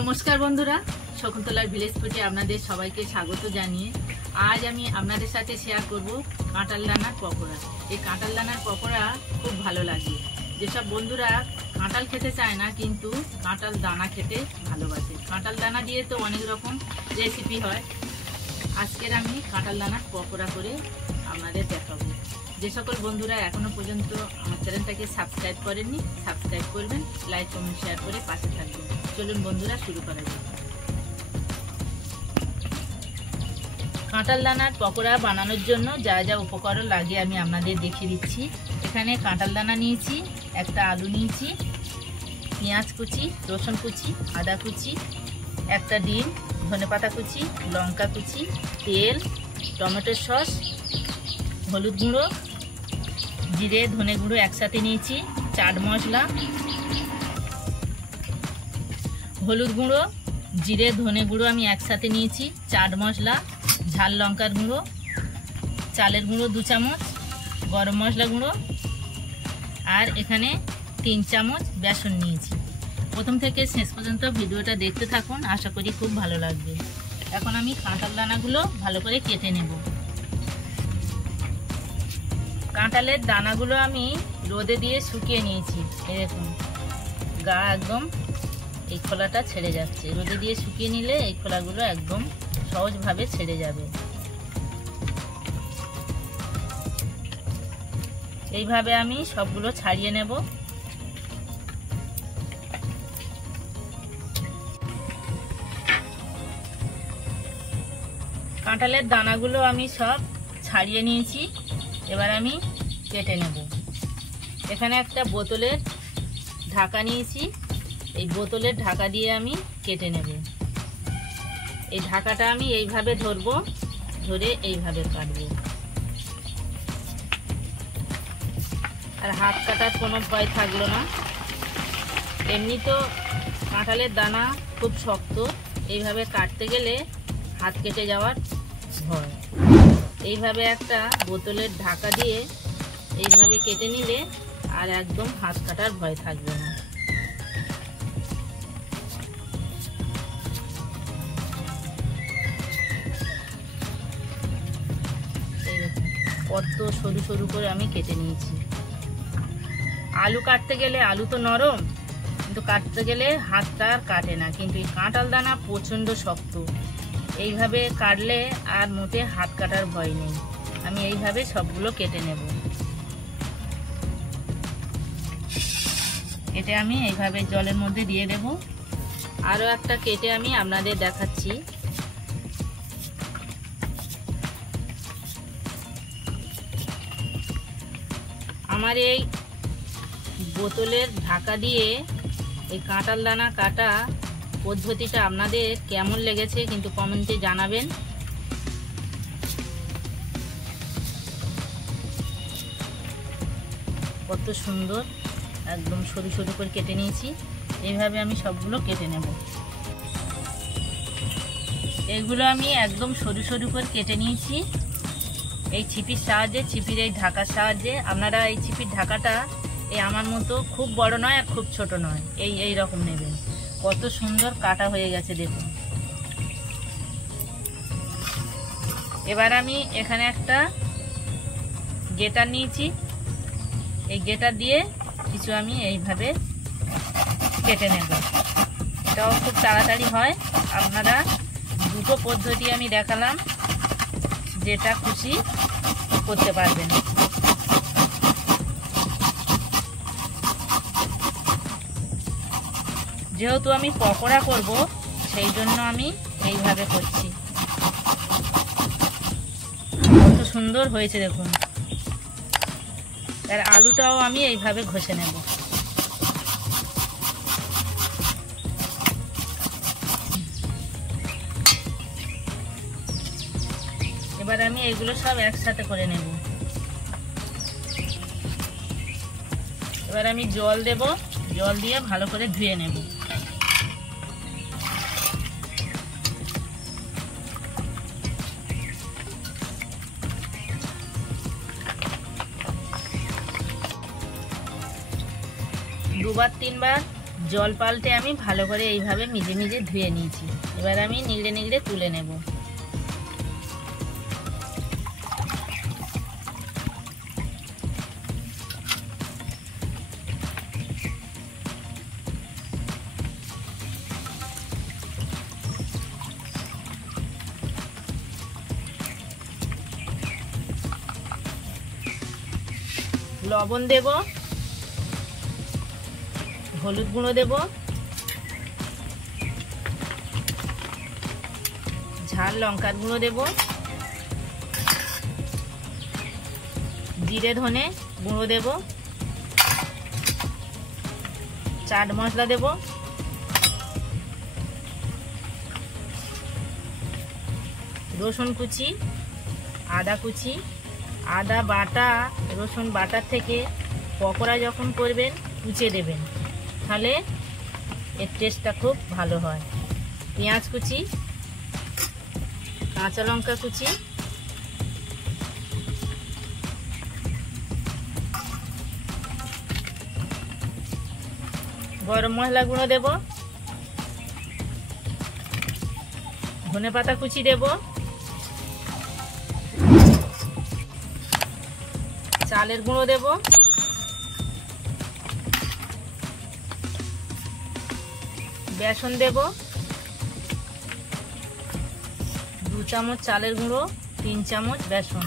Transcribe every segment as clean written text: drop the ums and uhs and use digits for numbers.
নমস্কার বন্ধুরা, শকুন্তলার ভিলেজ ফুডে আপনাদের সবাইকে স্বাগত জানিয়ে আজ আমি আপনাদের সাথে শেয়ার করব কাঁঠাল দানার পকোড়া। এই কাঁঠাল দানার পকোড়া খুব ভালো লাগে। যেসব বন্ধুরা কাঁঠাল খেতে চায় না কিন্তু কাঁঠাল দানা খেতে ভালোবাসে। কাঁঠাল দানা দিয়ে তো অনেক রকম রেসিপি হয়। আজকের আমি কাঁঠাল দানার পকোড়া করে আপনাদের দেখাবো। যে সকল বন্ধুরা এখনো পর্যন্ত আমার চ্যানেলটাকে সাবস্ক্রাইব করেননি, সাবস্ক্রাইব করবেন, লাইক কমেন্ট শেয়ার করে পাশে থাকবেন। চলুন বন্ধুরা শুরু করা যাক। কাঁঠাল দানার পকোড়া বানানোর জন্য যা যা উপকরণ লাগে আমি আপনাদের দেখিয়ে দিচ্ছি। এখানে কাঁঠাল দানা নিয়েছি, একটা আলু নিয়েছি, পেঁয়াজ কুচি, রসুন কুচি, আদা কুচি, একটা ডিম, ধনেপাতা কুচি, লঙ্কা কুচি, তেল, টমেটো সস, হলুদ গুঁড়ো, জিরে ধনে গুঁড়ো একসাথে নিয়েছি, চাট মশলা, হলুদ গুঁড়ো, জিরে ধনে গুঁড়ো আমি একসাথে নিয়েছি, চাট মশলা, ঝাল লঙ্কার গুঁড়ো, চালের গুঁড়ো 2 চামচ, গরম মশলা গুঁড়ো, আর এখানে 3 চামচ বেসন নিয়েছি। প্রথম থেকে শেষ পর্যন্ত ভিডিওটা দেখতে থাকুন, আশা করি খুব ভালো লাগবে। এখন আমি কাঁঠাল দানাগুলো ভালো করে কেটে নেব। কাঁঠালের দানাগুলো আমি রোদে দিয়ে শুকিয়ে নিয়েছি। এই দেখুন, গা একদম এই খোলাটা ছেড়ে যাচ্ছে। রোদে দিয়ে শুকিয়ে নিলে এই খোলাগুলো একদম সহজভাবে ছেড়ে যাবে। এইভাবে আমি সবগুলো ছাড়িয়ে নেব। কাঁঠালের দানাগুলো আমি সব ছাড়িয়ে নিয়েছি। এবার আমি কেটে নেব। এখানে একটা বোতলের ঢাকা নিয়েছি, এই বোতলের ঢাকা দিয়ে আমি কেটে নেব। এই ঢাকাটা আমি এইভাবে ধরবো, ধরে এইভাবে কাটবো। আর হাত কাটার কোনো ভয় থাকলো না। এমনি তো কাঁঠালের দানা খুব শক্ত, এইভাবে কাটতে গেলে হাত কেটে যাওয়ার ভয়। এইভাবে একটা বোতলের ঢাকা দিয়ে এইভাবে কেটে নিলে আর একদম হাত কাটার ভয় থাকবে না। কত সরু সরু করে আমি কেটে নিয়েছি। আলু কাটতে গেলে, আলু তো নরম কিন্তু কাটতে গেলে হাতটা আর কাটে না, কিন্তু এই কাঁঠাল দানা প্রচণ্ড শক্ত। এইভাবে কাটলে আর মোটে হাত কাটার ভয় নেই। আমি এইভাবে সবগুলো কেটে নেব। কেটে আমি এইভাবে জলের মধ্যে দিয়ে দেব। আরও একটা কেটে আমি আপনাদের দেখাচ্ছি। আমার এই বোতলের ঢাকা দিয়ে এই কাঁঠাল দানা কাটা পদ্ধতিটা আপনাদের কেমন লেগেছে কিন্তু কমেন্টে জানাবেন। কত সুন্দর একদম সরু সরু করে কেটে নিয়েছি। এইভাবে আমি সবগুলো কেটে নেব। এগুলো আমি একদম সরু সরু করে কেটে নিয়েছি এই ছিপির সাহায্যে, ছিপির এই ঢাকার সাহায্যে। আপনারা এই ছিপির ঢাকাটা এই আমার মতো খুব বড় নয় আর খুব ছোট নয়, এই রকম নেবেন। কত সুন্দর কাটা হয়ে গেছে দেখুন। এবার আমি এখানে একটা গেটার নিয়েছি, এই গেটার দিয়ে কিছু আমি এইভাবে কেটে নেব। এটাও খুব তাড়াতাড়ি হয়। আপনারা দুটো পদ্ধতি আমি দেখালাম, যেটা খুশি করতে পারবেন। যেহেতু আমি পকোড়া করব সেই জন্য আমি এইভাবে করছি। কত সুন্দর হয়েছে দেখুন। আর আলুটাও আমি এইভাবে ঘষে নেব। এবার আমি এগুলো সব একসাথে করে নেব। এবার আমি জল দেব, জল দিয়ে ভালো করে ধুয়ে নেব। দুবার তিনবার জল পাল্টে আমি ভালো করে এইভাবে মিজে মিজে ধুয়ে নিয়েছি। এবার আমি নিগড়ে নিগড়ে তুলে নেব। লবণ দেব, হলুদ গুঁড়ো দেব, ঝাল লঙ্কার গুঁড়ো দেব, জিরে ধনে গুঁড়ো দেব, চাট মশলা দেব, রসুন কুচি, আদা কুচি। আদা বাটা রসুন বাটার থেকে পকোড়া যখন করবেন কুচে দেবেন, তাহলে এর টেস্টটা খুব ভালো হয়। পেঁয়াজ কুচি, কাঁচা লঙ্কা কুচি, গরম মশলা গুঁড়ো দেব, ধনেপাতা কুচি দেব, চালের গুঁড়ো দেব, বেসন দেব, 2 চামচ চালের গুঁড়ো, 3 চামচ বেসন,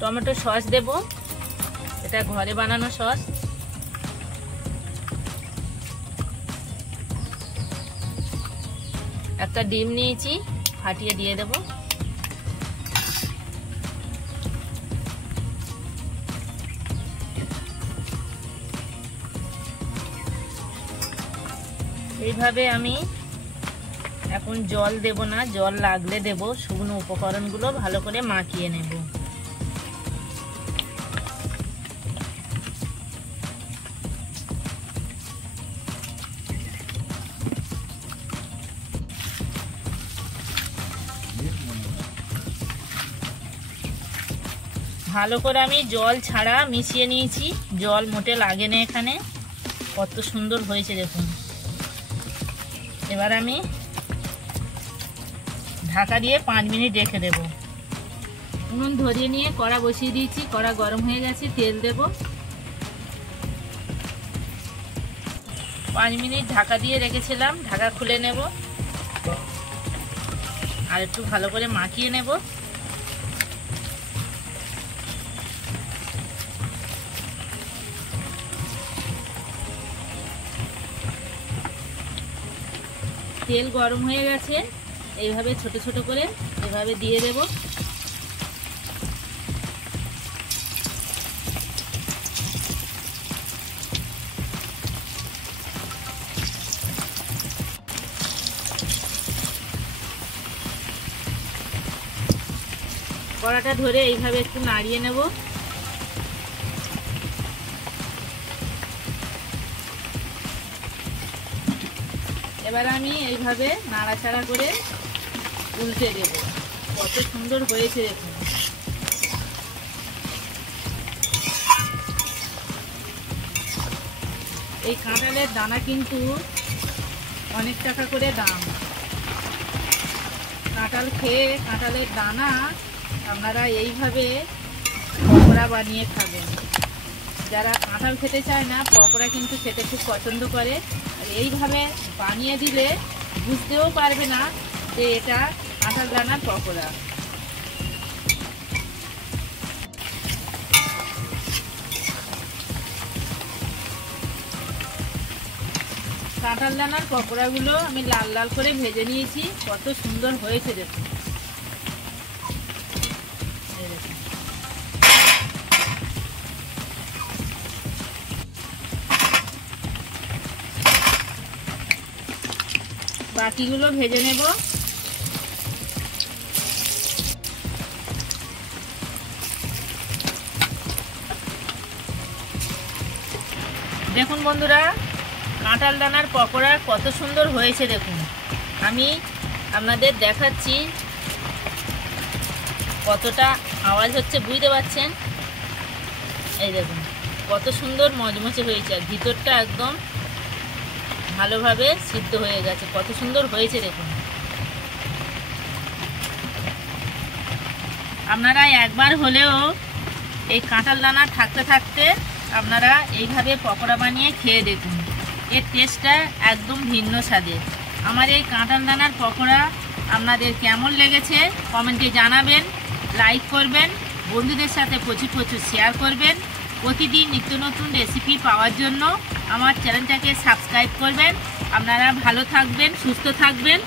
টমেটো সস দেব, এটা ঘরে বানানো সস, একটা ডিম নিয়েছি ফাটিয়ে দিয়ে দেব, এইভাবে আমি এখন জল দেব না, জল লাগলে দেব। শুকনো উপকরণগুলো ভালো করে মাখিয়ে নেব। ভালো করে আমি জল ছাড়া মিশিয়ে নিয়েছি, জল মোটে লাগে না এখানে। কত সুন্দর হয়েছে দেখুন। এবার আমি ঢাকা দিয়ে 5 মিনিট রেখে দেব। উনুন ধরিয়ে নিয়ে কড়া বসিয়ে দিয়েছি, কড়া গরম হয়ে গেছে, তেল দেব। 5 মিনিট ঢাকা দিয়ে রেখেছিলাম, ঢাকা খুলে নেব আর একটু ভালো করে মাখিয়ে নেব। তেল গরম হয়ে গেছে, এইভাবে ছোট ছোট করে এভাবে দিয়ে দেব। কড়াটা ধরে এইভাবে একটু নাড়িয়ে নেব। এবার আমি এইভাবে নাড়াচাড়া করে উল্টে দেব। কত সুন্দর হয়েছে দেখুন। এই কাঁঠালের দানা কিন্তু অনেক টাকা করে দাম। কাঁঠাল খেয়ে কাঁঠালের দানা আপনারা এইভাবে পকোড়া বানিয়ে খাবেন। যারা কাঁঠাল খেতে চায় না, পকোড়া কিন্তু খেতে খুব পছন্দ করে। আর এইভাবে বানিয়ে দিলে বুঝতেও পারবে না যে এটা কাঁঠাল দানার পকোড়া। কাঁঠাল দানার পকোড়াগুলো আমি লাল লাল করে ভেজে নিয়েছি। কত সুন্দর হয়েছে দেখুন। বাকিগুলো ভেজে নেব। দেখুন বন্ধুরা, কাঁঠাল দানার পকোড়া কত সুন্দর হয়েছে দেখুন। আমি আপনাদের দেখাচ্ছি, কতটা আওয়াজ হচ্ছে বুঝতে পারছেন। এই দেখুন কত সুন্দর মচমচে হয়েছে, আর ভিতরটা একদম ভালোভাবে সিদ্ধ হয়ে গেছে। কত সুন্দর হয়েছে দেখুন। আপনারা একবার হলেও এই কাঁঠাল দানা থাকতে থাকতে আপনারা এইভাবে পকোড়া বানিয়ে খেয়ে দেখুন। এর টেস্টটা একদম ভিন্ন স্বাদের। আমার এই কাঁঠাল দানার পকোড়া আপনাদের কেমন লেগেছে কমেন্টে জানাবেন, লাইক করবেন, বন্ধুদের সাথে প্রচুর প্রচুর শেয়ার করবেন। প্রতিদিন নিত্য নতুন রেসিপি পাওয়ার জন্য আমার চ্যানেলটাকে সাবস্ক্রাইব করবেন। আপনারা ভালো থাকবেন, সুস্থ থাকবেন।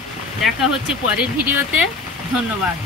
দেখা হচ্ছে পরের ভিডিওতে। ধন্যবাদ।